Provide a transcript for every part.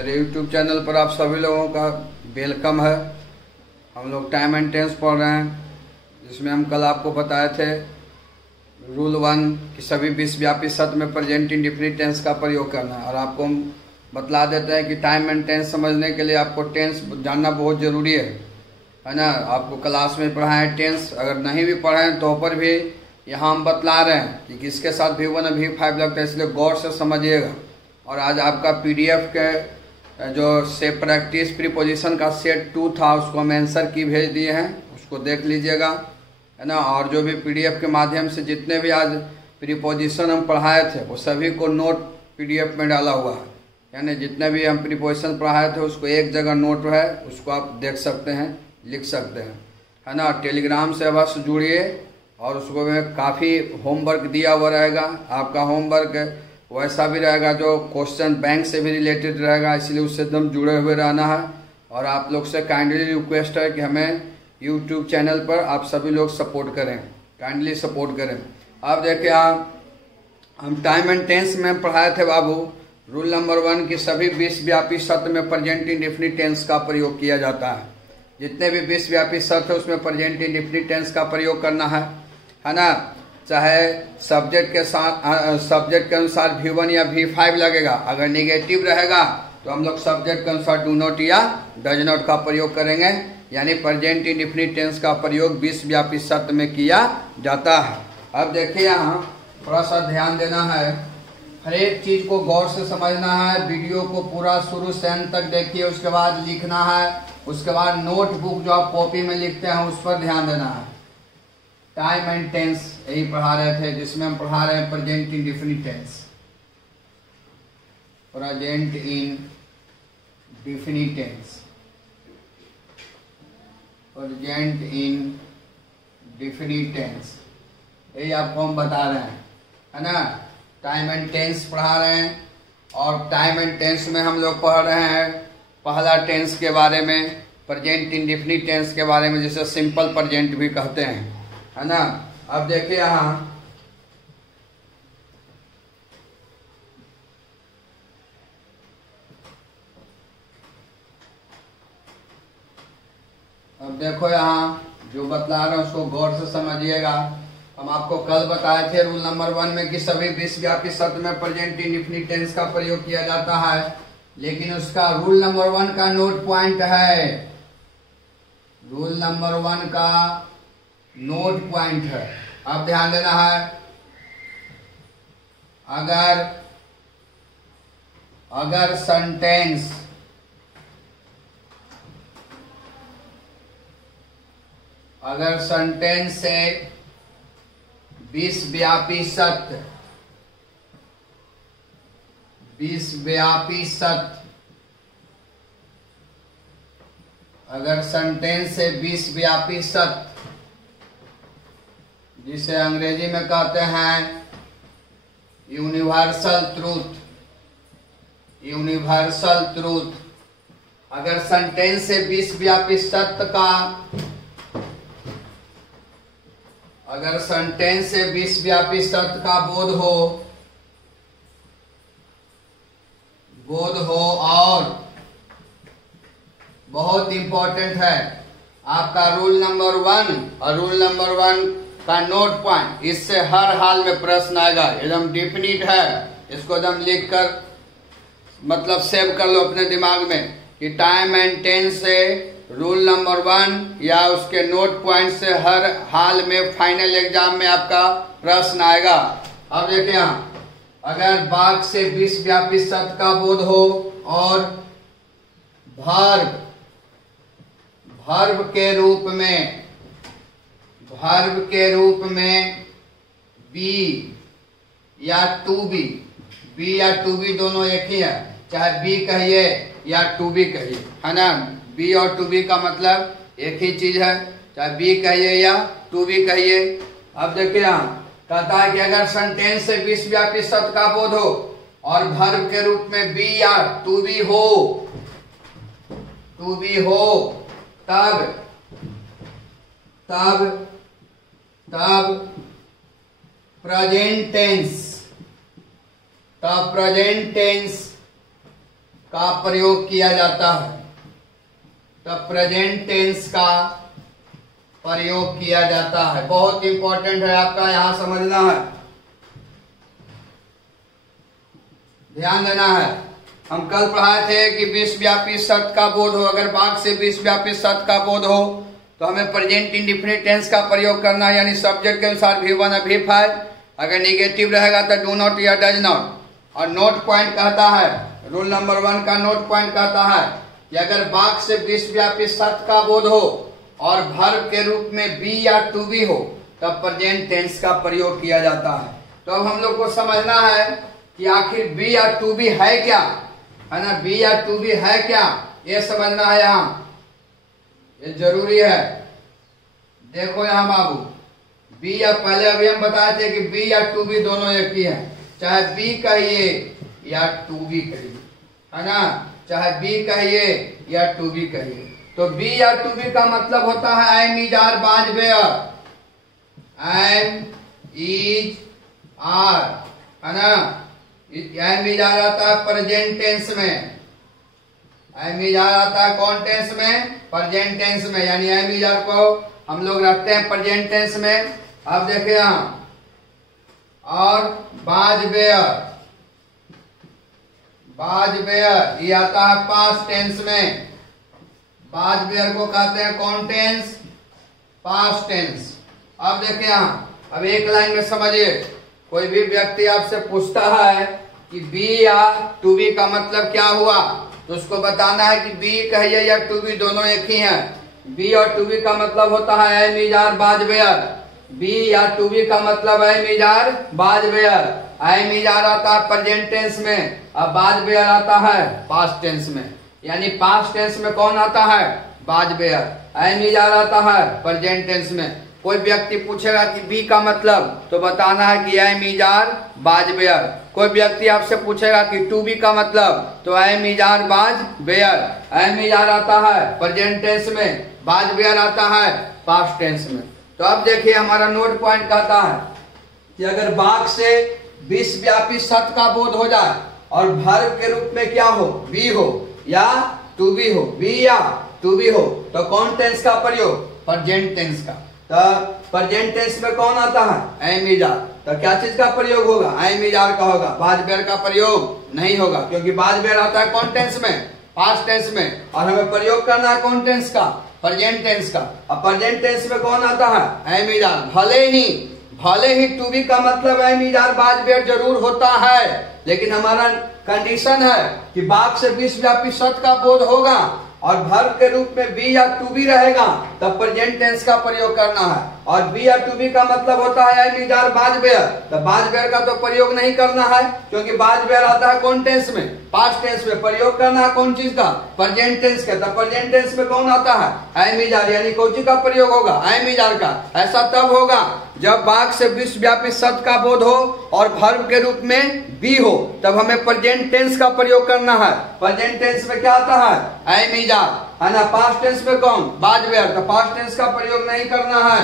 मेरे YouTube channel पर आप सभी लोगों का वेलकम है। हम लोग टाइम एंड टेंस पढ़ रहे हैं, जिसमें हम कल आपको बताए थे रूल 1 कि सभी विश्वव्यापी सत्र में प्रेजेंट इंडेफिनिट टेंस का प्रयोग करना है। और आपको हम बतला देते हैं कि टाइम एंड टेंस समझने के लिए आपको टेंस जानना बहुत ज़रूरी है ना। आपको क्लास में पढ़ाएं टेंस, अगर नहीं भी पढ़ाएं तो पर भी यहाँ हम बतला रहे हैं कि किसके साथ V1 और V5 लगता है, इसलिए गौर से समझिएगा। और आज आपका PDF के जो से प्रैक्टिस प्रीपोजिशन का सेट 2 था, उसको हम आंसर की भेज दिए हैं, उसको देख लीजिएगा, है ना। और जो भी PDF के माध्यम से जितने भी आज प्रीपोजिशन हम पढ़ाए थे वो सभी को नोट PDF में डाला हुआ है, यानी जितने भी हम प्रीपोजिशन पढ़ाए थे उसको एक जगह नोट है, उसको आप देख सकते हैं, लिख सकते हैं, है ना। टेलीग्राम से अवश्य जुड़िए और उसको में काफ़ी होमवर्क दिया हुआ रहेगा। आपका होमवर्क वैसा भी रहेगा जो क्वेश्चन बैंक से भी रिलेटेड रहेगा, इसलिए उससे एकदम जुड़े हुए रहना है। और आप लोग से काइंडली रिक्वेस्ट है कि हमें यूट्यूब चैनल पर आप सभी लोग सपोर्ट करें, काइंडली सपोर्ट करें। अब देखिए हम टाइम एंड टेंस में पढ़ाए थे बाबू रूल नंबर 1 की सभी विश्वव्यापी सत्र में प्रेजेंट इंडेफिनिट टेंस का प्रयोग किया जाता है। जितने भी विश्वव्यापी सत्र है उसमें प्रेजेंट इंडेफिनिट टेंस का प्रयोग करना है ना। चाहे सब्जेक्ट के साथ सब्जेक्ट के अनुसार V1 या V5 लगेगा, अगर नेगेटिव रहेगा तो हम लोग सब्जेक्ट के अनुसार डू नॉट या डज नॉट का प्रयोग करेंगे, यानी प्रेजेंट इंडेफिनिट टेंस का प्रयोग विश्वव्यापी सत्र में किया जाता है। अब देखिए यहाँ थोड़ा सा ध्यान देना है, हर एक चीज को गौर से समझना है। वीडियो को पूरा शुरू से अंत तक देखिए, उसके बाद लिखना है, उसके बाद नोटबुक जो आप कॉपी में लिखते हैं उस पर ध्यान देना है। टाइम एंड टेंस यही पढ़ा रहे थे, जिसमें हम पढ़ा रहे हैं present indefinite tense, present indefinite tense, present indefinite tense, यही आपको हम बता रहे हैं, है ना। टाइम एंड टेंस पढ़ा रहे हैं और टाइम एंड टेंस में हम लोग पढ़ रहे हैं पहला टेंस के बारे में, प्रेजेंट इंडेफिनिट टेंस के बारे में, जिसे सिंपल प्रेजेंट भी कहते हैं, है ना। अब देखिए यहाँ अब देखो यहाँ जो बतला रहे हैं उसको गौर से समझिएगा। हम आपको कल बताए थे रूल नंबर 1 में कि सभी विश्वव्यापी सत्र में प्रेजेंट इंडेफिनिट टेंस का प्रयोग किया जाता है, लेकिन उसका रूल नंबर 1 का नोट पॉइंट है, रूल नंबर 1 का नोट पॉइंट है। अब ध्यान देना है, अगर सेंटेंस से विश्वव्यापी सत्र अगर सेंटेंस से विश्वव्यापी सत्य, जिसे अंग्रेजी में कहते हैं यूनिवर्सल ट्रूथ, अगर सेंटेंस से विश्वव्यापी सत्य का बोध हो और बहुत इंपॉर्टेंट है आपका रूल नंबर 1 और रूल नंबर 1 का नोट पॉइंट, इससे हर हाल में प्रश्न आएगा, एकदम डेफिनिट है। इसको एकदम लिख कर मतलब सेव कर लो अपने दिमाग में कि टाइम एंड टेंस से रूल नंबर 1 या उसके नोट पॉइंट से हर हाल में फाइनल एग्जाम में आपका प्रश्न आएगा। अब देखिए यहाँ, अगर वाक्य से विश्वव्यापी सत्य का बोध हो और वर्ब के रूप में बी या टू बी दोनों एक ही है, चाहे बी कहिए या टू बी कहिए, है ना। बी और टू बी का मतलब एक ही चीज है, चाहे बी कहिए या टू बी कहिए। अब देखिए यहाँ कहता है कि अगर सेंटेंस से विश्वव्यापी सत्य का बोध हो और वर्ब के रूप में बी या टू बी हो तब प्रेजेंट टेंस का प्रयोग किया जाता है, तब प्रेजेंट टेंस का प्रयोग किया जाता है। बहुत इंपॉर्टेंट है, आपका यहां समझना है, ध्यान देना है। हम कल पढ़ाए थे कि विश्वव्यापी सत्य का बोध हो, अगर वाक्य से विश्वव्यापी सत्य का बोध हो तो हमें प्रेजेंट इंडेफिनिट टेंस का प्रयोग करना है, यानी सब्जेक्ट के अनुसार V1 और V5। अगर निगेटिव रहेगा तो डू नॉट या डज नॉट। और नोट पॉइंट कहता है, रूल नंबर 1 का नोट पॉइंट कहता है कि अगर वाक्य से विश्वव्यापी सत्य का बोध हो और वर्ब के रूप में बी या टू बी हो तब प्रेजेंट टेंस का प्रयोग किया जाता है। तो अब हम लोग को समझना है कि आखिर बी या टू बी है क्या, है ना, बी या टू बी है क्या, ये समझना है यहाँ, ये जरूरी है। देखो यहाँ बाबू, बी या पहले अभी हम बताए थे कि बी या टू बी दोनों एक ही है, चाहे बी कहिए या टू बी कहिए, है ना, चाहे बी कहिए या टू बी कहिए। तो बी या टू बी का मतलब होता है एम इज आर बाज वेयर, एम इज आर, है ना, एम इज आर आता है प्रेजेंट टेंस में, एम इज आर आता है कौन टेंस में, प्रेजेंट टेंस में, यानी एम इज आर को हम लोग रखते हैं प्रेजेंट टेंस में। अब देखिए यहाँ, और बाज वेयर, बाज वेयर ये आता है पास्ट टेंस में, बाज वेयर को कहते हैं कौन टेंस, पास्ट टेंस। अब देखिए यहाँ, अब एक लाइन में समझिए, कोई भी व्यक्ति आपसे पूछता है कि बी या टू बी का मतलब क्या हुआ, तो उसको बताना है कि बी कहिए या टू बी दोनों एक ही हैं। बी और टू बी का मतलब होता है एम इज आर बाज वेयर, बी या टू बी का मतलब एम इज आर बाज वेयर। एम इज आर आता है प्रेजेंट टेंस में, अब बाज वेयर आता है पास्ट टेंस में, यानी पास्ट टेंस में कौन आता है, बाज वेयर, एम इज आर आता है प्रेजेंट टेंस में। कोई व्यक्ति पूछेगा कि बी का मतलब, तो बताना है कि एम इज आर बाज वेयर। कोई व्यक्ति आपसे पूछेगा कि टू बी का मतलब, तो एम इज आर बाज वेयर, एम इज आर आता है प्रेजेंट टेंस में, बाज वेयर आता है पास्ट टेंस में। तो अब देखिए हमारा नोट पॉइंट कहता है कि अगर वाक्य से विश्वव्यापी सत्य का बोध हो जाए और वर्ब के रूप में क्या हो, बी हो या टू बी हो, बी या टू बी हो, तो कौन टेंस का प्रयोग, प्रेजेंट टेंस का। तो प्रेजेंट टेंस में कौन आता है, एम इज आर, तो क्या चीज का प्रयोग होगा, एम इज आर का होगा, बाज वेयर का प्रयोग नहीं होगा, क्योंकि बाज वेयर आता है कौन टेंस में, पास्ट टेंस में, और हमें प्रयोग करना है कौन टेंस का, प्रेजेंट टेंस का। अब प्रेजेंट टेंस में कौन आता है, एम इज आर। भले ही टू बी का मतलब एम इज आर बाज वेयर जरूर होता है, लेकिन हमारा कंडीशन है कि वाक्य से विश्वव्यापी सत्य का बोध होगा और वर्ब के रूप में बी या टू बी रहेगा, तब प्रेजेंट टेंस का प्रयोग करना है। और बी या टू बी का मतलब होता है एम इज आर बाज वेयर, तो बाज वेयर का तो प्रयोग नहीं करना है, क्योंकि बाज वेयर आता है कौन टेंस में, पास्ट टेंस में। प्रयोग करना है कौन चीज का, प्रेजेंट टेंस का। तो प्रेजेंट टेंस में कौन आता है, एम इज आर, यानी कौन चीज का प्रयोग होगा, एम इज आर का। ऐसा तब होगा जब वाक्य से विश्वव्यापी सत्य का बोध हो और वर्ब के रूप में बी हो, तब हमें प्रेजेंट टेंस का प्रयोग करना है। प्रेजेंट टेंस में क्या आता है, एम इज आर, है ना। पास्ट टेंस में कौन, बाज वेयर, तो पास्ट टेंस का प्रयोग नहीं करना है,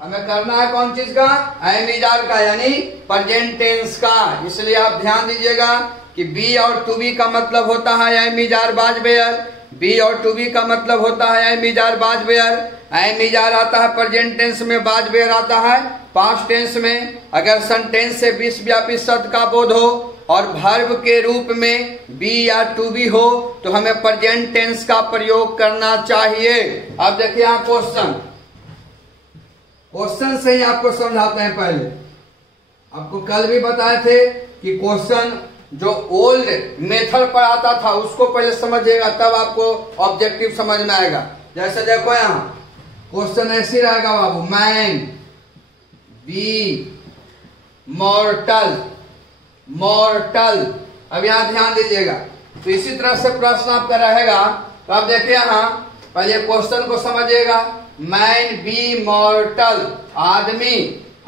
हमें करना है कौन चीज का, एम इज आर का, यानी प्रेजेंट टेंस का। इसलिए आप ध्यान दीजिएगा कि बी और टू बी का मतलब होता है एम इज आर बाज वेयर, बी और टू बी का मतलब होता है एम इज आर बाज वेयर। एम इज आर आता है प्रेजेंट टेंस में, बाज वेयर आता है पास्ट टेंस में। अगर सेंटेंस से विश्वव्यापी शब्द का बोध हो और वर्ब के रूप में बी या टू बी हो, तो हमें प्रेजेंट टेंस का प्रयोग करना चाहिए। अब देखिए यहाँ क्वेश्चन से ही आपको समझाते हैं। पहले आपको कल भी बताए थे कि क्वेश्चन जो ओल्ड मेथड पर आता था उसको पहले समझिएगा, तब आपको ऑब्जेक्टिव समझ में आएगा। जैसे देखो यहाँ क्वेश्चन ऐसे रहेगा बाबू, मैन बी मॉर्टल, मॉर्टल। अब यहाँ ध्यान दीजिएगा, तो इसी तरह से प्रश्न आपका रहेगा। तो आप देखिए यहाँ पहले क्वेश्चन को समझिएगा, मैन बी मॉर्टल, आदमी,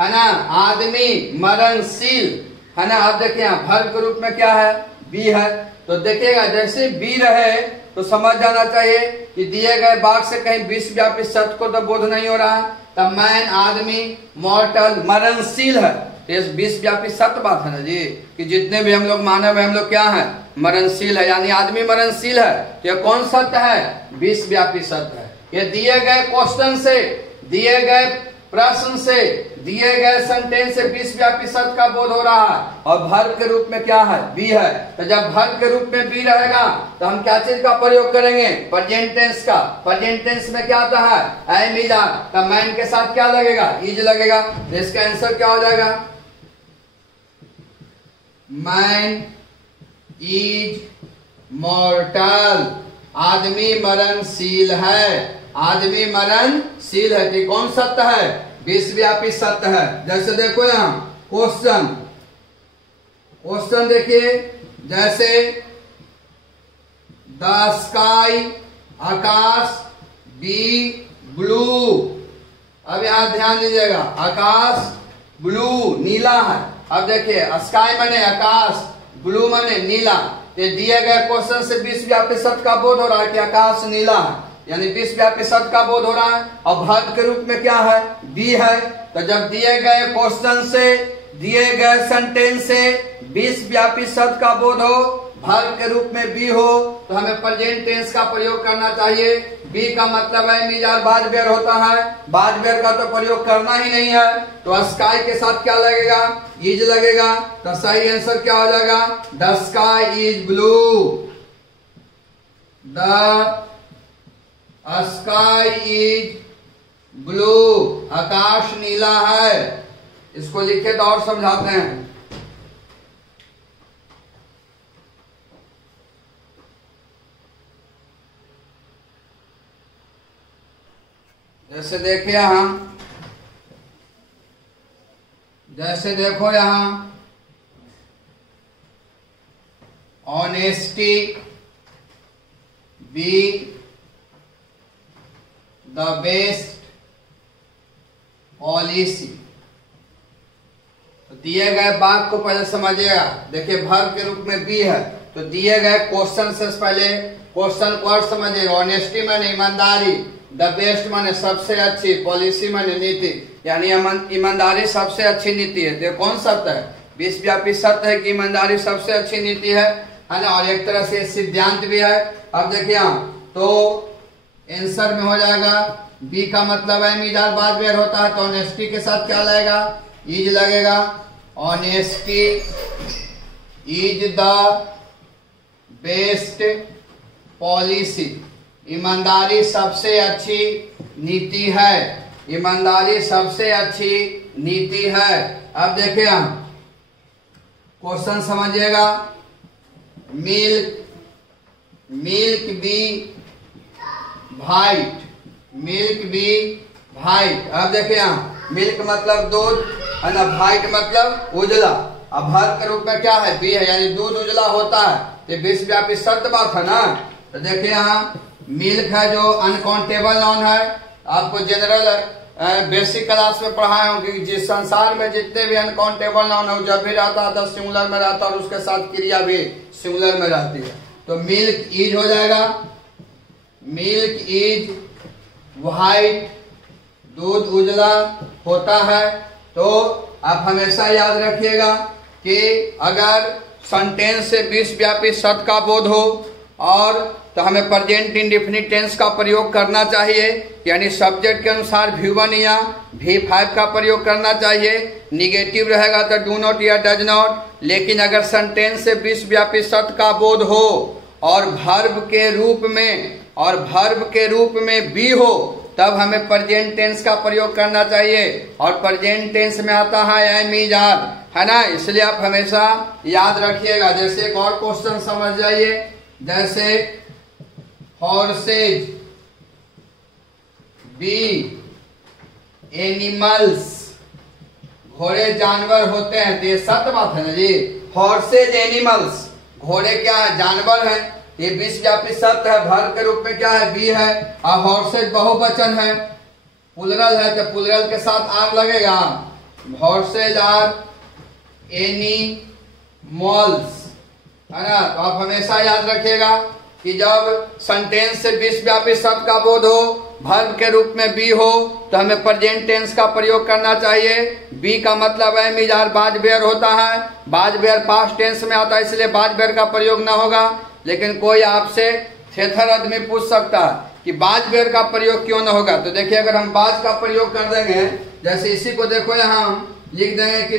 है ना, आदमी मरणशील, है ना। आप देखिए यहाँ वर्ब के रूप में क्या है, बी है। तो देखिएगा जैसे बी रहे तो समझ जाना चाहिए कि दिए गए वाक्य से कहीं विश्वव्यापी सत्य को तो बोध नहीं हो रहा। तब मैन आदमी, मॉर्टल मरणशील है, तो विश्वव्यापी सत्य बात है ना जी, कि जितने भी हम लोग मानव है, हम लोग क्या है, मरणशील है, यानी आदमी मरणशील है। तो ये कौन सत्य है? विश्वव्यापी सत्य है। ये दिए गए क्वेश्चन से, दिए गए प्रश्न से, दिए गए सेंटेंस से विश्वव्यापी सत्य का बोध हो रहा है। और वर्ब के रूप में क्या है? बी है। तो जब वर्ब के रूप में बी रहेगा तो हम क्या चीज का प्रयोग करेंगे? प्रेजेंट टेंस का। प्रेजेंट टेंस में क्या आता है? Am is are. तब मैन के साथ क्या लगेगा? इज लगेगा। तो इसका आंसर क्या हो जाएगा? Man is मॉर्टल। आदमी मरणशील है। आदमी मरणशील है। तो कौन सत्य है? विश्वव्यापी सत्य है। जैसे देखो यहाँ क्वेश्चन, क्वेश्चन देखिए, जैसे द स्काई, आकाश, बी ब्लू। अब यहाँ ध्यान दीजिएगा, आकाश ब्लू नीला है। अब देखिए स्काई माने आकाश, ब्लू माने नीला। ये दिए गए क्वेश्चन से विश्वव्यापी सत्य का बोध हो रहा है कि आकाश नीला है, यानी विश्वव्यापी सत्य का बोध हो रहा है। और वर्ब के रूप में क्या है? बी है। तो जब दिए गए क्वेश्चन से, दिए गए सेंटेंस से विश्वव्यापी सत्य का बोध हो, वर्ब के रूप में बी हो, तो हमें प्रेजेंट टेंस का प्रयोग करना चाहिए। बी का मतलब है मिजार बाद बेर होता है, बाद बेर का तो प्रयोग करना ही नहीं है। तो स्काई के साथ क्या लगेगा? इज लगेगा। तो सही आंसर क्या हो जाएगा? The sky is blue. The sky is blue. आकाश नीला है। इसको लिखे तो और समझाते हैं। जैसे देखिए यहां, जैसे देखो यहां honesty be the best policy. तो दिए गए बात को पहले समझिएगा। देखिए वर्ब के रूप में बी है, तो दिए गए क्वेश्चन से पहले क्वेश्चन को और समझिएगा। ऑनेस्टी माने ईमानदारी, द बेस्ट माने सबसे अच्छी, पॉलिसी माने नीति, यानी ईमानदारी सबसे अच्छी नीति है। तो कौन सत्य है? विश्वव्यापी सत्य है कि ईमानदारी सबसे अच्छी नीति है ना। और एक तरह से सिद्धांत भी है। अब देखिए तो आंसर में हो जाएगा, बी का मतलब है मिजार बाद बेर होता है। तो ऑनेस्टी के साथ क्या लगेगा? इज लगेगा। Honesty is the best policy. ईमानदारी सबसे अच्छी नीति है। ईमानदारी सबसे अच्छी नीति है। अब देखिए हम क्वेश्चन समझिएगा। Milk, milk be white, milk be white. अब देखिए यहाँ मिल्क मतलब दूध है ना, वाइट मतलब उजला। अब वर्ब के रूप में क्या है? बी है, यानी दूध उजला होता है। ये विश्वव्यापी सत्य बात है ना। तो देखिए यहाँ मिल्क है जो अनकाउंटेबल नाउन है। आपको जनरल बेसिक क्लास में पढ़ाया हूँ कि जिस संसार में जितने भी अनकाउंटेबल नाउन है जब भी रहता है तो सिंगुलर में रहता है और उसके साथ क्रिया भी सिंगुलर में रहती है। तो मिल्क इज हो जाएगा। मिल्क इज वाइट, दूध उजला होता है। तो आप हमेशा याद रखिएगा कि अगर सेंटेंस से विश्वव्यापी सत्य का बोध हो और तो हमें प्रेजेंट इंडेफिनिट टेंस का प्रयोग करना चाहिए, यानी सब्जेक्ट के अनुसार V1 या V5 का प्रयोग करना चाहिए। निगेटिव रहेगा तो डू नॉट या डज नॉट। लेकिन अगर सेंटेंस से विश्वव्यापी सत्य का बोध हो और वर्ब के रूप में बी हो, तब हमें प्रेजेंट टेंस का प्रयोग करना चाहिए। और प्रेजेंट टेंस में आता है एम इज आर, है ना। इसलिए आप हमेशा याद रखिएगा। जैसे एक और क्वेश्चन समझ जाइए, जैसे हॉर्सेज बी एनिमल्स। घोड़े जानवर होते हैं। तो ये सत्य बात है ना जी। हॉर्सेज एनिमल्स, घोड़े क्या है? जानवर है। ये विश्वव्यापी सत्य है। वर्ब के रूप में क्या है? बी है। और हॉर्सेज बहुवचन है, प्लुरल है, तो प्लुरल के साथ आर लगेगा। हॉर्सेज आर एनिमल्स, है ना। तो आप हमेशा याद रखिएगा कि जब सेंटेंस से विश्वव्यापी सत्य का बोध हो वर्ब के रूप में बी हो तो हमें प्रेजेंट टेंस का प्रयोग करना चाहिए। बी का मतलब है मिजार बाज बेयर होता है, बाज बेयर पास्ट टेंस में आता है, इसलिए बाज बेयर का प्रयोग ना होगा। लेकिन कोई आपसे थेथर आदमी पूछ सकता है कि बाज बेयर का प्रयोग क्यों ना होगा। तो देखिए अगर हम बाज का प्रयोग कर देंगे, जैसे इसी को देखो यहाँ हम लिख देंगे कि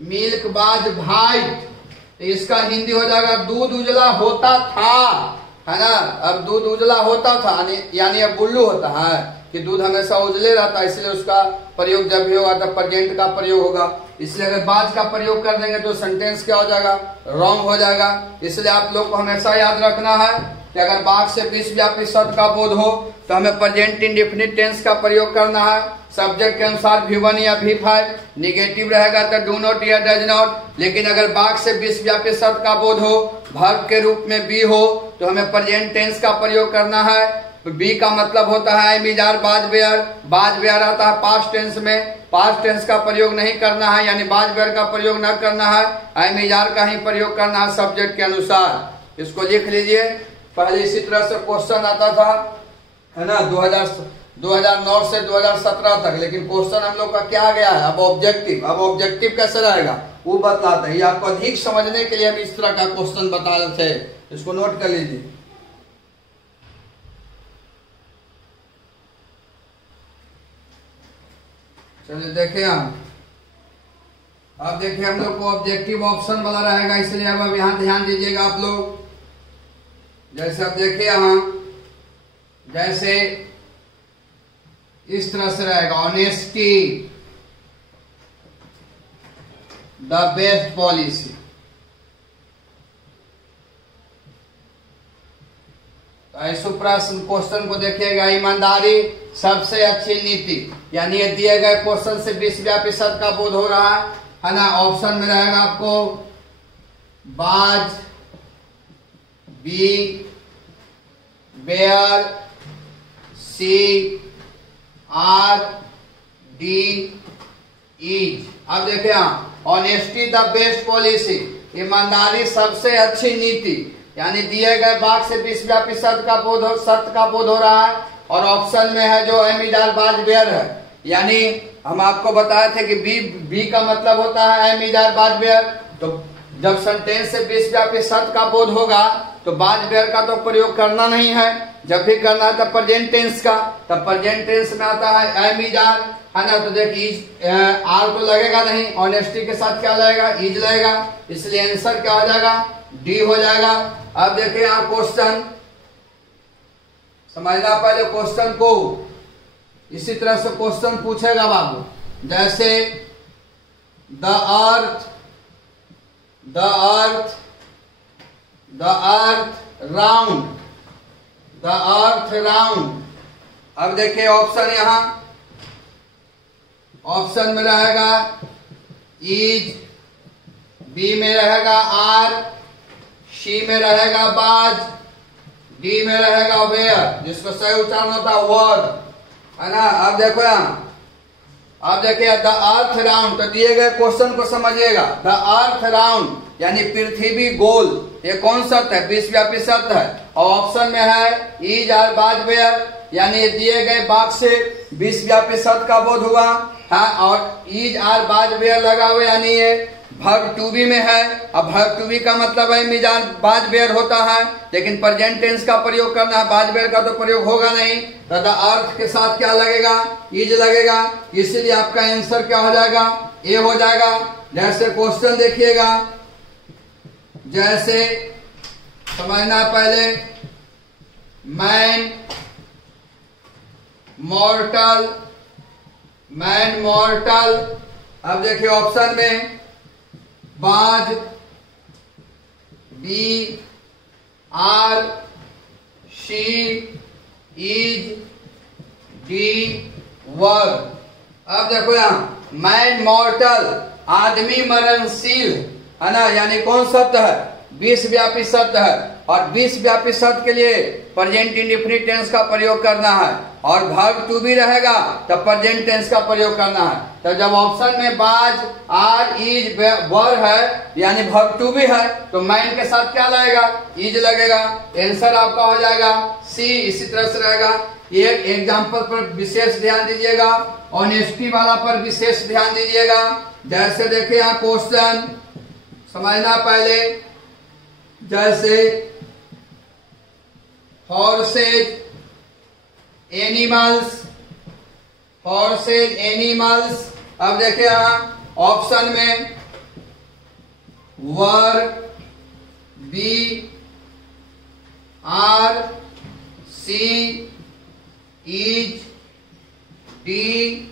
मिल्क बाज वाइट, तो इसका हिंदी हो जाएगा दूध उजला होता था, है ना। अब दूध उजला होता था यानी अब बुल्लू होता है कि दूध हमेशा उजले रहता है, इसलिए उसका प्रयोग जब भी होगा तब प्रेजेंट का प्रयोग होगा। इसलिए अगर बाज का प्रयोग कर देंगे तो सेंटेंस क्या हो जाएगा, रॉन्ग हो जाएगा। इसलिए आप लोग को हमेशा याद रखना है कि अगर बाग से विश्वव्यापी शब्द का बोध हो तो हमें प्रेजेंट इंडेफिनिट टेंस का प्रयोग करना है। सब्जेक्ट के अनुसार V1 या V5, निगेटिव रहेगा तो डू नॉट या डज नॉट। लेकिन अगर बाग से विश्वव्यापी शब्द का बोध हो, वर्ब के रूप में बी हो, तो हमें प्रेजेंट टेंस का प्रयोग करना है। बी का मतलब होता है मिजार बाज बेयर आता है पास्ट टेंस में, पास्ट टेंस का प्रयोग नहीं करना है, यानी बाज बेयर का प्रयोग न करना है, मिजार का ही प्रयोग करना है सब्जेक्ट के अनुसार। इसको लिख लीजिए। पहले इसी तरह से क्वेश्चन आता था, है ना, 2009 से 2017 तक। लेकिन क्वेश्चन हम लोग का क्या गया है अब ऑब्जेक्टिव कैसे रहेगा वो बतलाते हैं। आपको अधिक समझने के लिए हम इस तरह का क्वेश्चन बता रहे थे, इसको नोट कर लीजिए। चलिए देखिए अब देखिए हम लोग को ऑब्जेक्टिव ऑप्शन वाला रहेगा, इसलिए अब यहाँ ध्यान दीजिएगा आप लोग। जैसे अब देखिए यहाँ जैसे इस तरह से रहेगा, ऑनेस्टी द बेस्ट पॉलिसी। तो ऐसे प्रश्न क्वेश्चन को देखिएगा, ईमानदारी सबसे अच्छी नीति, यानी ये दिए गए क्वेश्चन से विश्वव्यापी शब्द का बोध हो रहा है ना। ऑप्शन में रहेगा आपको was, B, were, C, are, D, is. अब देखिए ऑनेस्टी द बेस्ट पॉलिसी, ईमानदारी सबसे अच्छी नीति, यानी दिए गए वाक्य से विश्वव्यापी सत्य का बोध हो रहा है। और ऑप्शन में है जो मिजार बाज बेयर है, यानी हम आपको बताए थे कि बी का मतलब होता है मिजार बाज बेयर। तो जब सेंटेंस से विश्वव्यापी सत्य का बोध होगा तो बाज बेयर का तो प्रयोग करना नहीं है, जब भी करना है तब प्रेजेंट टेंस का। तब प्रेजेंट टेंस में आता है एम इजार, है ना। तो देखिए आर तो लगेगा नहीं, ऑनेस्टी के साथ क्या लगेगा, इज लगेगा, इसलिए आंसर क्या हो जाएगा, डी हो जाएगा। अब देखिए यहाँ क्वेश्चन समझना, पहले क्वेश्चन को इसी तरह से क्वेश्चन पूछेगा बाबू, जैसे the earth round, the earth round. अब देखिए ऑप्शन यहाँ, ऑप्शन में रहेगा इज, बी में रहेगा आर, सी में रहेगा बाज, डी में रहेगा वेयर, जिसको सही उच्चारण होता है वर्ड, है ना। अब देखो यहाँ, अब देखिए द अर्थ राउंड, तो दिए गए क्वेश्चन को समझिएगा। द अर्थ राउंड यानी पृथ्वी गोल, ये कौन शब्द है, विश्वव्यापी शब्द है। और ऑप्शन में है इज आर बाज वेयर, यानी दिए गए वाक्य से विश्वव्यापी शब्द का बोध हुआ है। और इज आर बाज वेयर लगा हुआ, यानी ये वर्ब टू बी में है। अब वर्ब टू बी का मतलब है मिजाज बाज बेयर होता है, लेकिन प्रेजेंट टेंस का प्रयोग करना है, बाज बेयर का तो प्रयोग होगा नहीं। तो द अर्थ के साथ क्या लगेगा, इज लगेगा, इसलिए आपका आंसर क्या हो जाएगा, ए हो जाएगा। जैसे क्वेश्चन देखिएगा, जैसे समझना पहले, मैन मॉर्टल। अब देखिए ऑप्शन में was, B, are, C, is, D, verb. अब देखो यहाँ मैन मॉर्टल, आदमी मरणशील, है ना, यानी कौन शब्द है, विश्वव्यापी शब्द है। और विश्वव्यापी शब्द के लिए प्रेजेंट इंडेफिनिट टेंस का प्रयोग करना है, और वर्ब टू बी रहेगा तब प्रेजेंट टेंस का प्रयोग करना है। तो जब ऑप्शन में बाज, आर, इज, वर है, यानी वर्ब टू बी है, तो मैन के साथ क्या लगेगा, इज लगेगा। आंसर आपका हो जाएगा सी। इसी तरह से रहेगा एक एग्जाम्पल पर विशेष ध्यान दीजिएगा, ऑनेस्टी वाला पर विशेष ध्यान दीजिएगा। जैसे देखिए यहाँ क्वेश्चन समझना पहले, जैसे हॉर्सेज एनिमल्स, हॉर्सेज एनिमल्स। अब देखिए यहाँ ऑप्शन में were, B, are, C, is, D,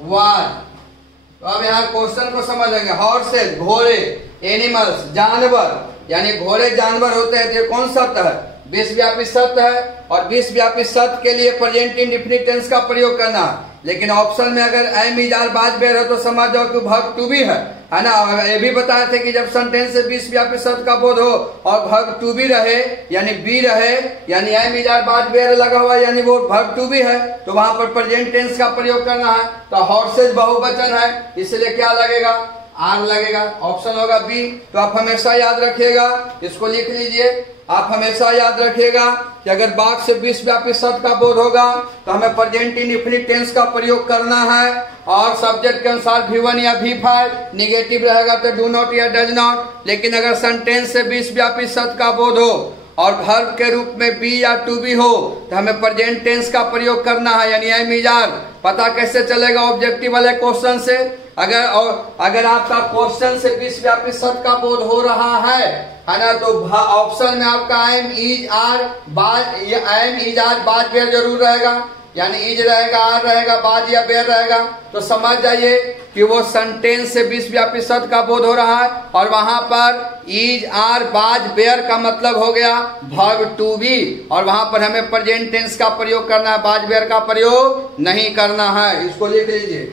was. तो अब यहाँ क्वेश्चन को समझेंगे। हॉर्सेज घोड़े, एनिमल्स जानवर, यानी घोड़े जानवर होते हैं। तो कौन शब्द है? विश्वव्यापी शब्द है, और विश्वव्यापी शब्द के लिए प्रेजेंट इंडेफिनिट टेंस का प्रयोग करना है। लेकिन ऑप्शन में अगर एम इज आर बाद बेर है तो समझ जाओ कि वर्ब टू बी है ना। ये भी बताए थे कि जब सेंटेंस से विश्वव्यापी शब्द का बोध हो और वर्ब टू बी रहे, यानी बी रहे, यानी एम इज आर बाद बेर लगा हुआ, यानी वो वर्ब टू बी है, तो वहां पर प्रेजेंट टेंस का प्रयोग करना है। तो हॉर्सेज बहुवचन है, इसलिए क्या लगेगा? आर लगेगा। ऑप्शन होगा बी। तो आप हमेशा याद रखिएगा, इसको लिख लीजिए। आप हमेशा याद रखिएगा कि अगर बाघ से विश्वव्यापी शब्द का बोध होगा तो हमें प्रेजेंट इंडेफिनिट टेंस का प्रयोग करना है, और सब्जेक्ट के अनुसार V1 या V5, निगेटिव रहेगा तो डू नॉट या डज नॉट। लेकिन अगर सेंटेंस से विश्वव्यापी शब्द का बोध हो और वर्ब के रूप में बी या टू बी हो तो हमें प्रेजेंट टेंस का प्रयोग करना है, यानी एम इज आर। पता कैसे चलेगा? ऑब्जेक्टिव वाले क्वेश्चन से। अगर आपका क्वेश्चन से विश्वव्यापी शब्द का बोध हो रहा है ना, तो ऑप्शन में आपका एम इज आर बाद बेर जरूर रहेगा, यानी इज रहेगा, आर रहेगा, बाद या बेर रहेगा। तो समझ जाइए कि वो सेंटेंस से विश्वव्यापी शब्द का बोध हो रहा है, और वहां पर इज आर बाद बेर का मतलब हो गया वर्ब टू बी, और वहां पर हमें प्रेजेंट टेंस का प्रयोग करना है, बाद बेर का प्रयोग नहीं करना है। इसको लिख लीजिए।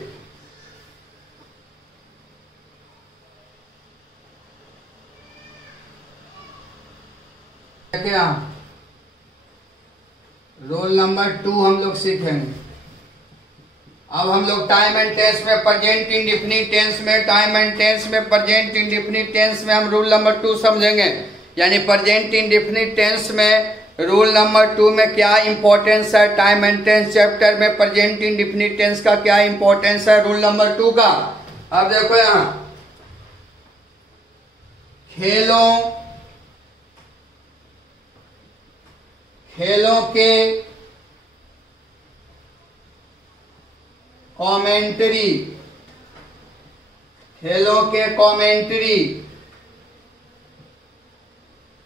क्या रोल नंबर 2 हम लोग सीखेंगे। अब हम लोग टाइम एंड टेंस में, प्रेजेंट इंडेफिनिट टेंस में, टाइम एंड टेंस में, प्रेजेंट इंडेफिनिट टेंस में हम रूल नंबर 2 समझेंगे। यानी प्रेजेंट इंडेफिनिट टेंस में रूल नंबर 2 में क्या इंपॉर्टेंस है, टाइम एंड टेंस चैप्टर में प्रेजेंट इंडेफिनिट टेंस का क्या इंपॉर्टेंस है रूल नंबर 2 का। अब देखो यहाँ खेलों के कमेंट्री, खेलों के कमेंट्री।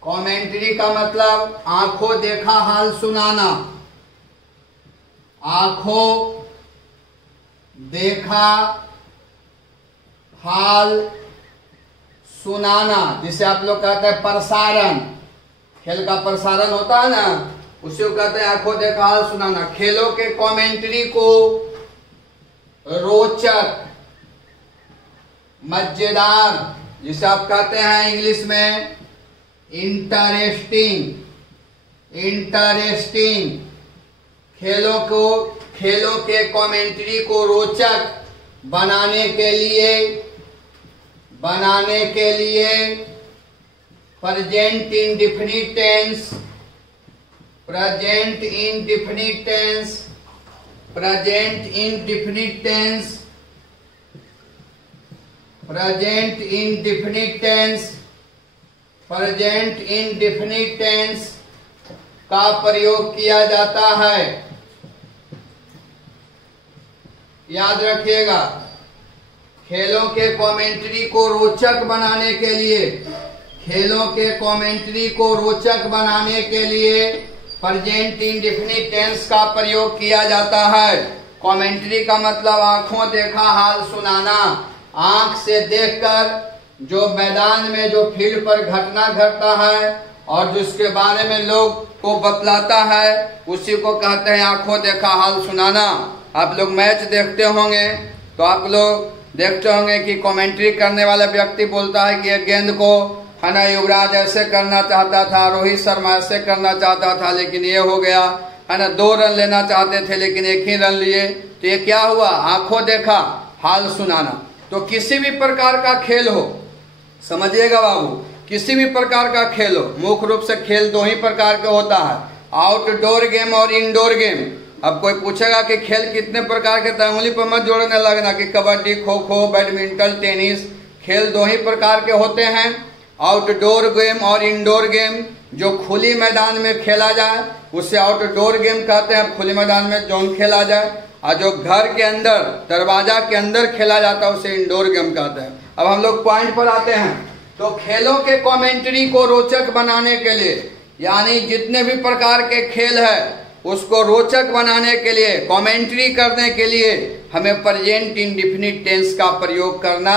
कमेंट्री का मतलब आंखों देखा हाल सुनाना, आंखों देखा हाल सुनाना, जिसे आप लोग कहते हैं प्रसारण। खेल का प्रसारण होता है ना, उसे कहते हैं आंखों देखा हाल सुनाना। खेलों के कमेंट्री को रोचक, मजेदार, जिसे आप कहते हैं इंग्लिश में इंटरेस्टिंग, खेलों के कमेंट्री को रोचक बनाने के लिए प्रेजेंट इंडेफिनिट टेंस, का प्रयोग किया जाता है। याद रखिएगा, खेलों के कमेंट्री को रोचक बनाने के लिए, प्रेजेंट इंडेफिनिट टेंस का प्रयोग किया जाता है। कमेंट्री का मतलब आंखों देखा हाल सुनाना, आंख से देखकर जो मैदान में जो फील्ड पर घटना घटता है और जिसके बारे में लोग को बतलाता है, उसी को कहते हैं आंखों देखा हाल सुनाना। आप लोग मैच देखते होंगे तो आप लोग देखते होंगे कि कमेंट्री करने वाला व्यक्ति बोलता है कि ये गेंद को है ना युवराज ऐसे करना चाहता था, रोहित शर्मा ऐसे करना चाहता था, लेकिन ये हो गया, है ना 2 रन लेना चाहते थे लेकिन 1 ही रन लिए। तो ये क्या हुआ? आंखों देखा हाल सुनाना। तो किसी भी प्रकार का खेल हो, समझिएगा बाबू, किसी भी प्रकार का खेल हो, मुख्य रूप से खेल 2 ही प्रकार का होता है, आउटडोर गेम और इंडोर गेम। अब कोई पूछेगा कि खेल कितने प्रकार के, उंगली पर मत जोड़ने लगना कि कबड्डी, खो खो, बैडमिंटन, टेनिस। खेल दो ही प्रकार के होते हैं, आउटडोर गेम और इंडोर गेम। जो खुली मैदान में खेला जाए उसे आउटडोर गेम कहते हैं, खुले मैदान में जोन खेला जाए। और जो घर के अंदर, दरवाजा के अंदर खेला जाता है उसे इंडोर गेम कहते हैं। अब हम लोग पॉइंट पर आते हैं। तो खेलों के कमेंट्री को रोचक बनाने के लिए, यानी जितने भी प्रकार के खेल है उसको रोचक बनाने के लिए, कमेंट्री करने के लिए हमें प्रेजेंट इंडेफिनिट टेंस का प्रयोग करना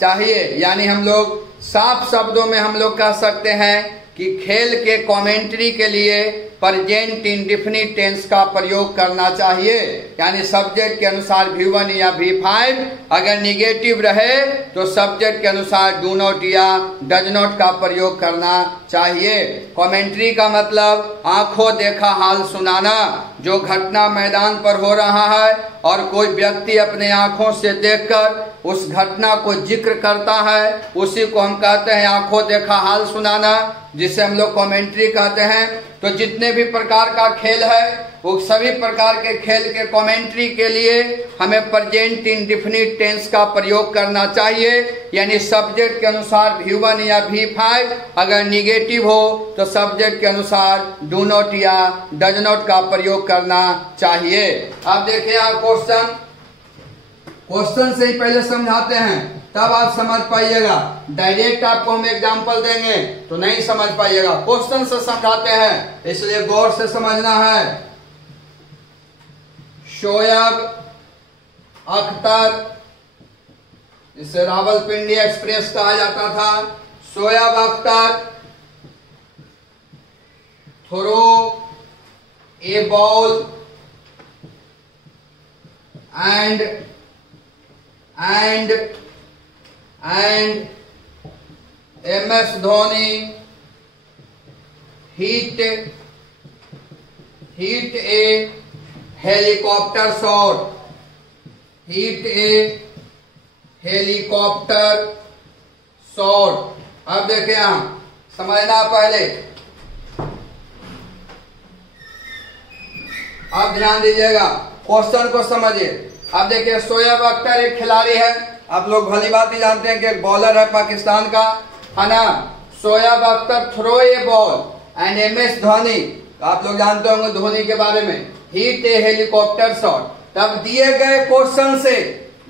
चाहिए। यानी हम लोग साफ शब्दों में हम लोग कह सकते हैं कि खेल के कमेंट्री के लिए प्रेजेंट इंडेफिनिट टेंस का प्रयोग करना चाहिए। यानी सब्जेक्ट के अनुसार V1 या V5, अगर निगेटिव रहे तो सब्जेक्ट के अनुसार डू नॉट या डज नॉट का प्रयोग करना चाहिए। कमेंट्री का मतलब आंखों देखा हाल सुनाना। जो घटना मैदान पर हो रहा है और कोई व्यक्ति अपने आंखों से देखकर उस घटना को जिक्र करता है, उसी को हम कहते हैं आंखों देखा हाल सुनाना, जिसे हम लोग कमेंट्री कहते हैं। तो जितने भी प्रकार का खेल है वो सभी प्रकार के खेल के कमेंट्री के लिए हमें प्रेजेंट इंडेफिनिट टेंस का प्रयोग करना चाहिए। यानी सब्जेक्ट के अनुसार V1 या V5, अगर निगेटिव हो तो सब्जेक्ट के अनुसार डू नॉट या डज नॉट का प्रयोग करना चाहिए। अब देखिए आप क्वेश्चन से ही पहले समझाते हैं, तब आप समझ पाइएगा। डायरेक्ट आपको हम एग्जाम्पल देंगे तो नहीं समझ पाइएगा। क्वेश्चन से समझाते हैं, इसलिए गौर से समझना है। शोएब अख्तर, इसे रावलपिंडी एक्सप्रेस कहा जाता था। Shoaib Akhtar throw a ball and MS Dhoni hit a helicopter shot. Hit a helicopter shot. अब देखिए हम समझना पहले, अब ध्यान दीजिएगा, क्वेश्चन को समझिए। अब देखिए शोएब अख्तर एक खिलाड़ी है, आप लोग भली बात ही जानते हैं कि एक बॉलर है पाकिस्तान का, है ना। Shoaib Akhtar throw a ball and MS Dhoni, आप लोग जानते होंगे धोनी के बारे में, हिट ए हेलीकॉप्टर शॉट। तब दिए गए क्वेश्चन से,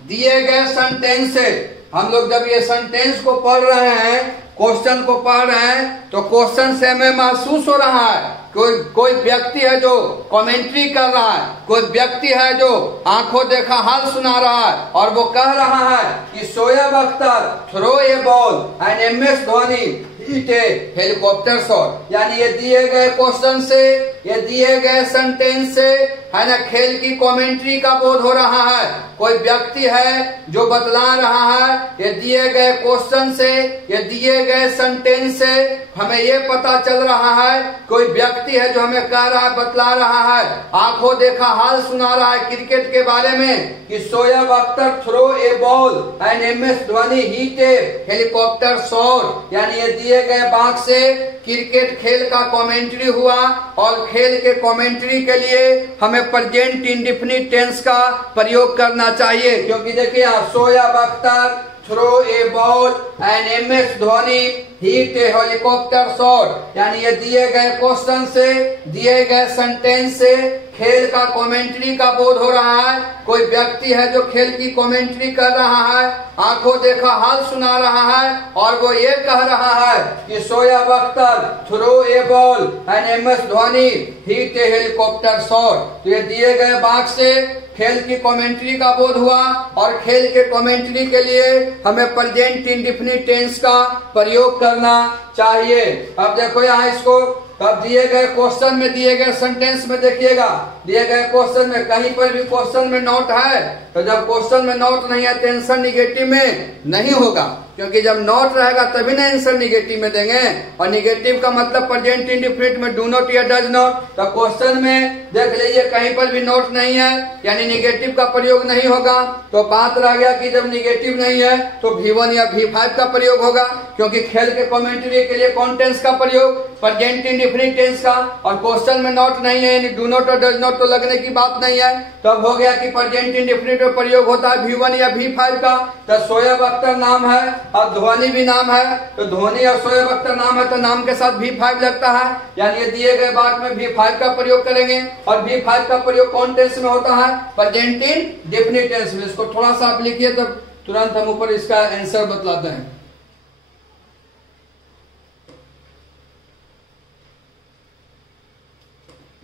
दिए गए सेंटेंस से हम लोग जब ये सेंटेंस को पढ़ रहे हैं, क्वेश्चन को पढ़ रहे हैं, तो क्वेश्चन से हमें महसूस हो रहा है कोई व्यक्ति है जो कमेंट्री कर रहा है, कोई व्यक्ति है जो आंखों देखा हाल सुना रहा है, और वो कह रहा है कि Shoaib Akhtar throw a ball and MS Dhoni hit a helicopter shot. यानी ये दिए गए क्वेश्चन से, ये दिए गए सेंटेंस से, है ना, खेल की कमेंट्री का बोध हो रहा है। कोई व्यक्ति है जो बतला रहा है, ये दिए गए क्वेश्चन से, ये दिए गए सेंटेंस से हमें ये पता चल रहा है कोई व्यक्ति है जो हमें कह रहा है, बतला रहा है, आंखों देखा हाल सुना रहा है क्रिकेट के बारे में कि Shoaib Akhtar throw a ball and MS Dhoni hit a helicopter shot. यानी ये दिए गए बात से क्रिकेट खेल का कमेंट्री हुआ, और खेल के कमेंट्री के लिए हमें प्रेजेंट इंडेफिनिट टेंस का प्रयोग करना चाहिए। क्योंकि देखिए Shoaib Akhtar throw a ball and MS Dhoni hit a helicopter shot. यानी ये दिए गए क्वेश्चन से, दिए गए सेंटेंस से खेल का कमेंट्री का बोध हो रहा है। कोई व्यक्ति है जो खेल की कमेंट्री कर रहा है, आंखों देखा हाल सुना रहा है, और वो ये कह रहा है कि Shoaib Akhtar throw a ball and MS Dhoni hit a helicopter shot. तो ये दिए गए वाक्य से खेल की कमेंट्री का बोध हुआ, और खेल के कमेंट्री के लिए हमें प्रेजेंट इंडेफिनिट टेंस का प्रयोग करना चाहिए। अब देखो यहाँ इसको, तब दिए गए क्वेश्चन में, दिए गए सेंटेंस में देखिएगा, दिए गए क्वेश्चन में कहीं पर भी क्वेश्चन में नोट है, तो जब क्वेश्चन में नोट नहीं है तो आंसर निगेटिव में नहीं होगा, क्योंकि जब नोट रहेगा तभी ना आंसर निगेटिव में देंगे। और निगेटिव का मतलब प्रेजेंट इंडेफिनिट में डू नॉट या डज नॉट। तो क्वेश्चन में देख लीजिए कहीं पर भी नोट नहीं है, यानी निगेटिव का प्रयोग नहीं होगा। तो बात रह गया कि जब निगेटिव नहीं है तो V1 या V5 का प्रयोग होगा, क्योंकि खेल के कमेंट्री के लिए कौन टेंस का प्रयोग, प्रेजेंट इंडेफिनिट टेंस का, और क्वेश्चन में नॉट नहीं है यानी डू नॉट और डज नॉट तो लगने की बात नहीं है। तो अब हो गया कि प्रेजेंट इंडेफिनिट में प्रयोग होता है V1 या V5 का। तो शोएब अख्तर नाम है और धोनी भी नाम है, तो धोनी और शोएब अख्तर नाम है तो नाम के साथ V5 लगता है, यानी ये दिए गए बात में V5 का प्रयोग करेंगे। और V5 का प्रयोग कौन टेंस में होता है? प्रेजेंट इंडेफिनिट टेंस में। इसको थोड़ा सा आप लिखिए तब तुरंत हम ऊपर इसका आंसर बतलाते हैं।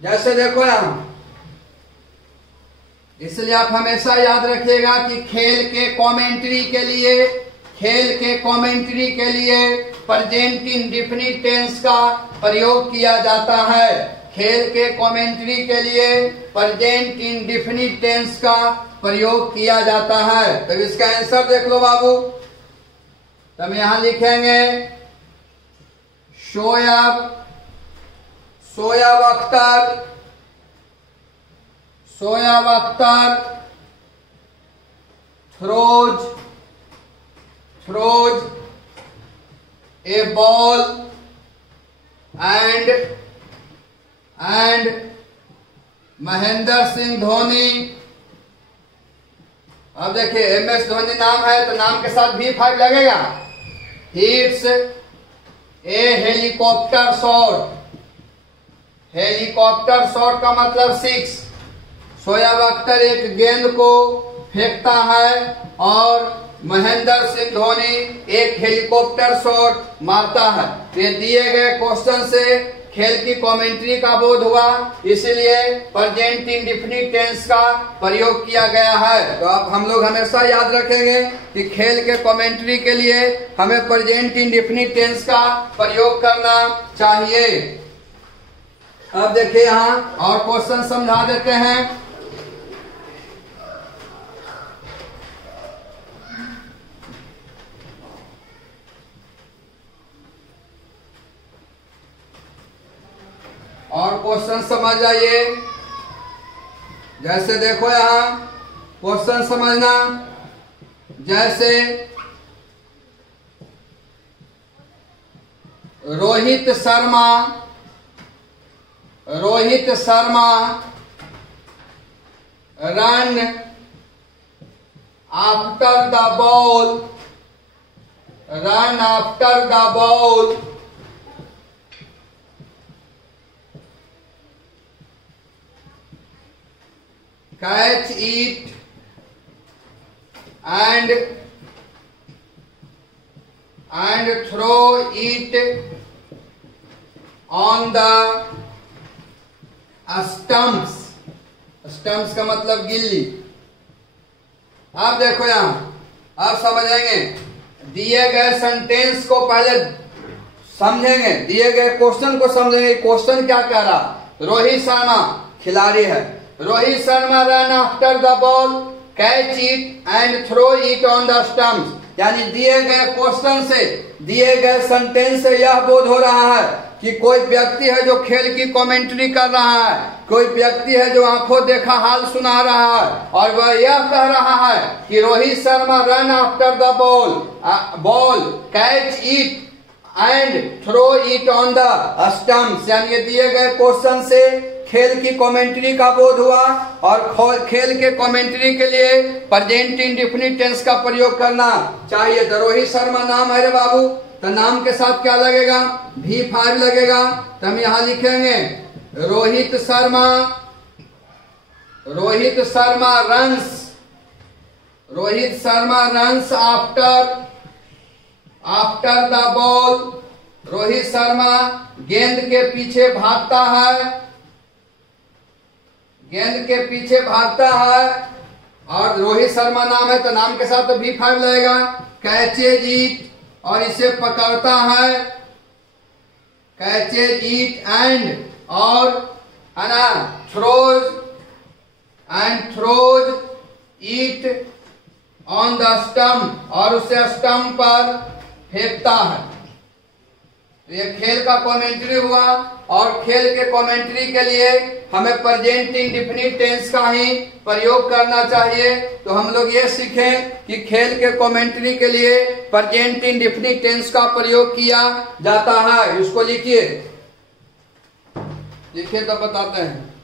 जैसे देखो यहां, इसलिए आप हमेशा याद रखिएगा कि खेल के कमेंट्री के लिए प्रेजेंट इंडेफिनिट टेंस का प्रयोग किया जाता है। खेल के कमेंट्री के लिए प्रेजेंट इंडेफिनिट टेंस का प्रयोग किया जाता है। तो इसका आंसर देख लो बाबू, तब यहां लिखेंगे Shoaib Akhtar throws a ball and Mahendra Singh Dhoni. अब देखिए MS धोनी नाम है तो नाम के साथ V5 लगेगा। हिट्स ए हेलीकॉप्टर शॉट का मतलब 6। शोएब अख्तर एक गेंद को फेंकता है और महेंद्र सिंह धोनी एक हेलीकॉप्टर शॉट मारता है। तो ये दिए गए क्वेश्चन से खेल की कमेंट्री का बोध हुआ, इसीलिए प्रेजेंट इंडेफिनिट टेंस का प्रयोग किया गया है। तो अब हम लोग हमेशा याद रखेंगे कि खेल के कमेंट्री के लिए हमें प्रेजेंट इंडेफिनिट टेंस का प्रयोग करना चाहिए। अब देखिए यहाँ और क्वेश्चन समझा देते हैं। और क्वेश्चन समझ जाइए। जैसे देखो यहाँ क्वेश्चन समझना, जैसे Rohit Sharma run after the ball catch it and throw it on the stumps। Stumps का मतलब गिल्ली। अब देखो यहां, अब समझेंगे, दिए गए सेंटेंस को पहले समझेंगे, दिए गए क्वेश्चन को समझेंगे। क्वेश्चन क्या कह रहा? रोहित शर्मा खिलाड़ी है, Rohit Sharma run after the ball catch it and throw it on the stumps. यानी दिए गए क्वेश्चन से, दिए गए सेंटेंस से यह बोध हो रहा है कि कोई व्यक्ति है जो खेल की कमेंट्री कर रहा है, कोई व्यक्ति है जो आंखों देखा हाल सुना रहा है, और वह यह कह रहा है कि Rohit Sharma run after the ball catch it and throw it on the stumps. यानी दिए गए क्वेश्चन से खेल की कमेंट्री का बोध हुआ, और खेल के कमेंट्री के लिए प्रेजेंट इंडेफिनिट टेंस का प्रयोग करना चाहिए। तो रोहित शर्मा नाम है रे बाबू, तो नाम के साथ क्या लगेगा? V5 लगेगा। तो हम यहाँ लिखेंगे Rohit Sharma runs after the ball. Rohit Sharma गेंद के पीछे भागता है, और रोहित शर्मा नाम है तो नाम के साथ तो V5 लगेगा। कैचेज इट, और इसे पकड़ता है, कैचेज इट एंड, और throws it on the stump, और उसे स्टम्प पर फेंकता है। तो ये खेल का कमेंट्री हुआ, और खेल के कमेंट्री के लिए हमें प्रेजेंट इंडेफिनिट टेंस का ही प्रयोग करना चाहिए। तो हम लोग ये सीखें कि खेल के कमेंट्री के लिए प्रेजेंट इंडेफिनिट टेंस का प्रयोग किया जाता है। इसको लिखिए, लिखिए तब बताते हैं।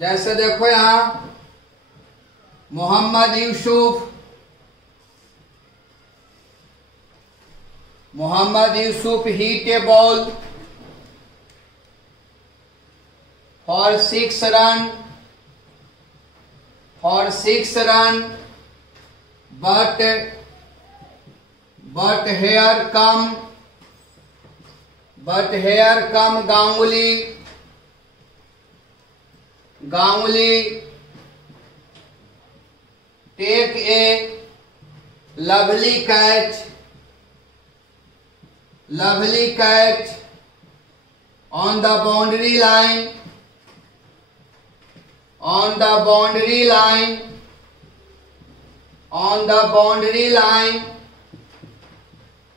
जैसे देखो यहां Mohammad Yusuf hit a ball for 6 run but here come Ganguly take a lovely catch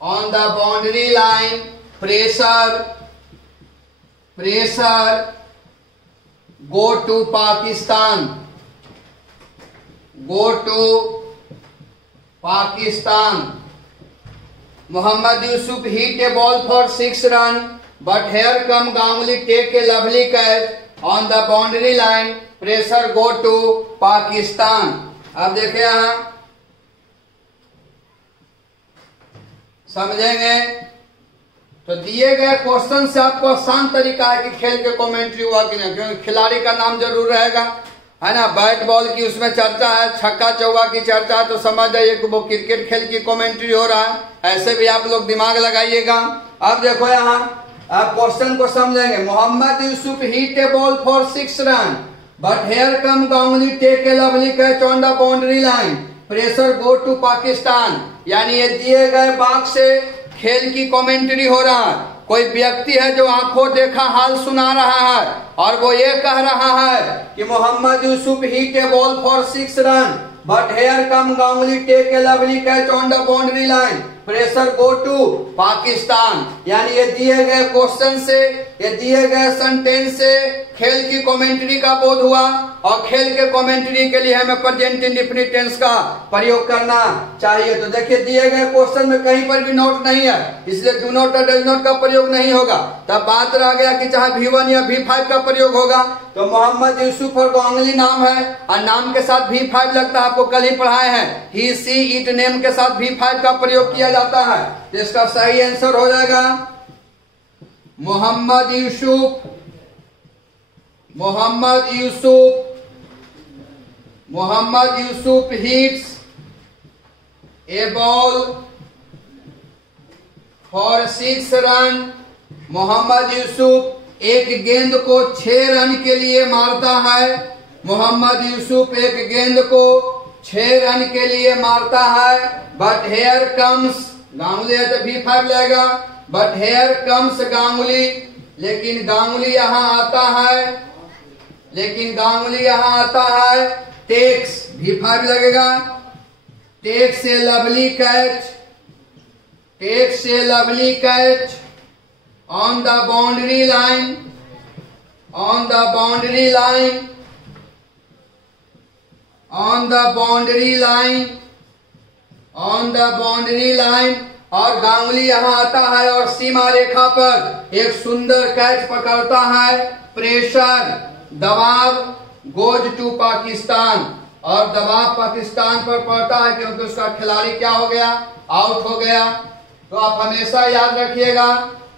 on the boundary line pressure go to Pakistan Mohammad Yusuf hit a ball for 6 runs but here come Ganguly take a lovely catch on the boundary line pressure go to Pakistan। अब देखिए यहां समझेंगे तो दिए गए question से आपको आसान तरीका है कि खेल के कमेंट्री हुआ कि नहीं, क्योंकि खिलाड़ी का नाम जरूर रहेगा, है ना। बैट बॉल की उसमें चर्चा है, छक्का चौका की चर्चा है, तो समझ जाइए कि वो क्रिकेट खेल की कमेंट्री हो रहा है। ऐसे भी आप लोग दिमाग लगाइएगा। अब देखो यहाँ आप क्वेश्चन को समझेंगे। Mohammad Yusuf hit a ball for 6 run but here come Ganguly take a lovely catch on the boundary line pressure go to Pakistan. यानी ये दिए गए बाग से खेल की कमेंट्री हो रहा है। कोई व्यक्ति है जो आंखों देखा हाल सुना रहा है और वो ये कह रहा है कि Mohammad Yusuf hit a ball for 6 run but here come Ganguly take a lovely catch on the boundary line pressure go to Pakistan. यानी ये दिए गए क्वेश्चन से, ये दिए गए सेंटेंस से खेल की कमेंट्री का बोध हुआ और खेल के कमेंट्री के लिए हमें प्रेजेंट इंडेफिनिट टेंस का प्रयोग करना चाहिए। तो देखिए दिए गए क्वेश्चन में कहीं पर भी नोट नहीं है, इसलिए डू नोट और डज नोट का प्रयोग नहीं होगा। तब बात रह गया कि चाहे V1 या V5 का प्रयोग होगा। तो मोहम्मद यूसुफ और गांगुली नाम है और नाम के साथ V5 लगता है, आपको कल ही पढ़ाए हैं। ही सी इट नेम के साथ V5 का प्रयोग किया जाता है। तो इसका सही आंसर हो जाएगा Mohammad Yusuf hits a ball for 6 run. Mohammad Yusuf एक गेंद को 6 रन के लिए मारता है। मोहम्मद यूसुफ एक गेंद को 6 रन के लिए मारता है। बट हेयर कम्स गांगुली है तो V5 लगेगा। बट हेयर कम्स गांगुली, लेकिन गांगुली यहाँ आता है, टेक्स V5 लगेगा। Takes a lovely catch on the boundary line और गांगुली यहाँ आता है और सीमा रेखा पर एक सुंदर कैच पकड़ता है। प्रेशर दबाव गोज टू पाकिस्तान, और दबाव पाकिस्तान पर पड़ता है क्योंकि उसका खिलाड़ी क्या हो गया, आउट हो गया। तो आप हमेशा याद रखिएगा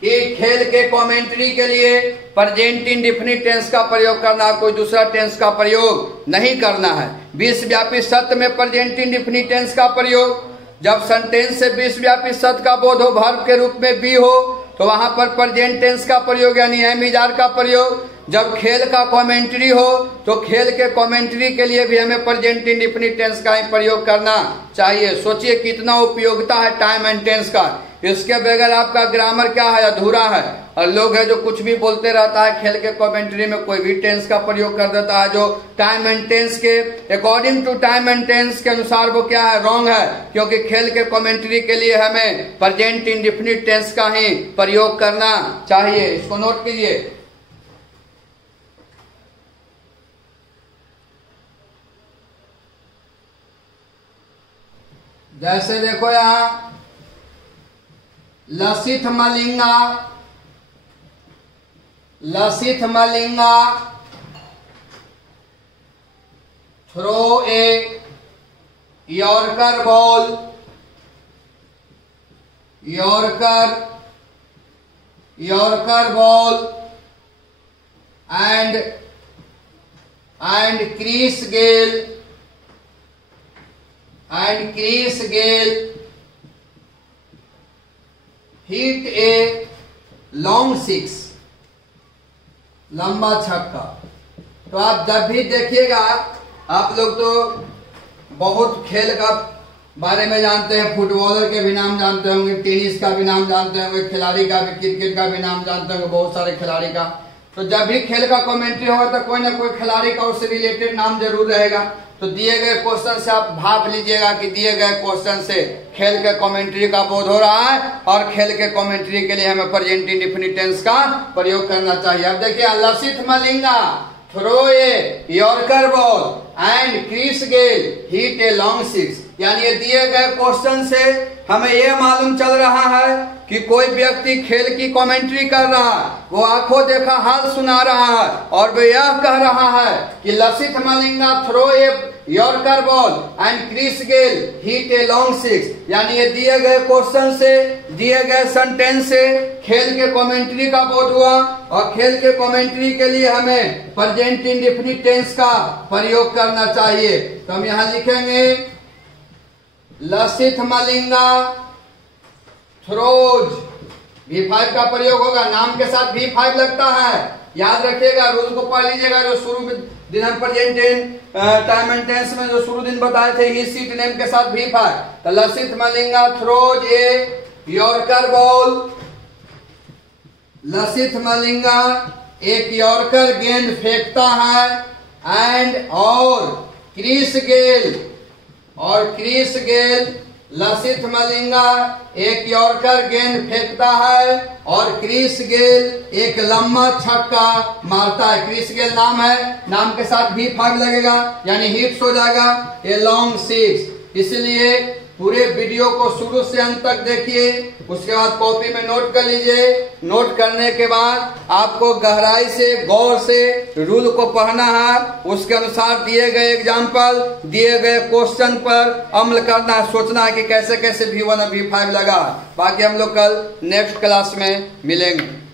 कि खेल के कमेंट्री के लिए प्रेजेंट इंडेफिनिट टेंस का प्रयोग करना है, कोई दूसरा टेंस का प्रयोग नहीं करना है। विश्वव्यापी सत्य में प्रेजेंट इंडेफिनिट टेंस का प्रयोग, जब सेंटेंस से विश्वव्यापी सत्य का बोध हो, वर्ब के रूप में बी हो, तो वहां पर प्रेजेंट टेंस का प्रयोग यानी एम इज़ का प्रयोग। जब खेल का कमेंट्री हो तो खेल के कमेंट्री के लिए भी हमें प्रेजेंट इंडेफिनिट टेंस का ही प्रयोग करना चाहिए। सोचिए कितना उपयोगिता है टाइम एंड टेंस का। इसके बगैर आपका ग्रामर क्या है, अधूरा है। और लोग है जो कुछ भी बोलते रहता है, खेल के कमेंट्री में कोई भी टेंस का प्रयोग कर देता है जो टाइम एंड टेंस के according to time and tense के अनुसार वो क्या है, रॉन्ग है। क्योंकि खेल के कमेंट्री के लिए हमें प्रेजेंट इंडेफिनिट टेंस का ही प्रयोग करना चाहिए। इसको नोट कीजिए। जैसे देखो यहाँ Lasith Malinga, Lasith Malinga throw a yorker ball, yorker ball and Chris Gayle hit a long six, लंबा छक्का। तो आप जब भी देखिएगा, आप लोग तो बहुत खेल का बारे में जानते हैं, फुटबॉलर के भी नाम जानते होंगे, टेनिस का भी नाम जानते होंगे, खिलाड़ी का भी, क्रिकेट का भी नाम जानते होंगे, बहुत सारे खिलाड़ी का। तो जब भी खेल का कमेंट्री होगा तो कोई ना कोई खिलाड़ी का उससे रिलेटेड नाम जरूर रहेगा। तो दिए गए क्वेश्चन से आप भाप लीजिएगा कि दिए गए क्वेश्चन से खेल के कमेंट्री का बोध हो रहा है और खेल के कमेंट्री के लिए हमें प्रेजेंट इंडेफिनिट टेंस का प्रयोग करना चाहिए। अब देखिए, Lasith Malinga throw a yorker ball and Chris Gayle hit a long six, यानी ये दिए गए क्वेश्चन से हमें यह मालूम चल रहा है कि कोई व्यक्ति खेल की कमेंट्री कर रहा है, वो आंखों देखा हाल सुना रहा है और वो यह कह रहा है कि Lasith Malinga throw a yorker ball and Chris Gayle hit a long six, यानी ये दिए गए क्वेश्चन से, दिए गए सेंटेंस से खेल के कमेंट्री का बोध हुआ और खेल के कमेंट्री के लिए हमें प्रेजेंट इंडेफिनिट टेंस का प्रयोग करना चाहिए। तो हम यहां लिखेंगे लसित मलिंगा थ्रोज, V5 का प्रयोग होगा, नाम के साथ V5 लगता है, याद रखिएगा, रूल को पढ़ लीजिएगा। जो शुरू में दिन हम प्रेजेंट टाइम एंड टेंस में जो शुरू दिन बताए थे, ही सीट नेम के साथ V5। तो लसित मलिंगा थ्रोज ए यॉर्कर बॉल, लसित मलिंगा एक यॉर्कर गेंद फेंकता है, एंड और क्रिस गेल लसित मलिंगा एक यॉर्कर गेंद फेंकता है और क्रिस गेल एक लंबा छक्का मारता है। क्रिस गेल नाम है, नाम के साथ V5 लगेगा, यानी हिट्स हो जाएगा ए लॉन्ग सिक्स। इसलिए पूरे वीडियो को शुरू से अंत तक देखिए, उसके बाद कॉपी में नोट कर लीजिए। नोट करने के बाद आपको गहराई से, गौर से रूल को पढ़ना है, उसके अनुसार दिए गए एग्जाम्पल, दिए गए क्वेश्चन पर अमल करना है, सोचना है कि कैसे कैसे V1 और V5 लगा। बाकी हम लोग कल नेक्स्ट क्लास में मिलेंगे।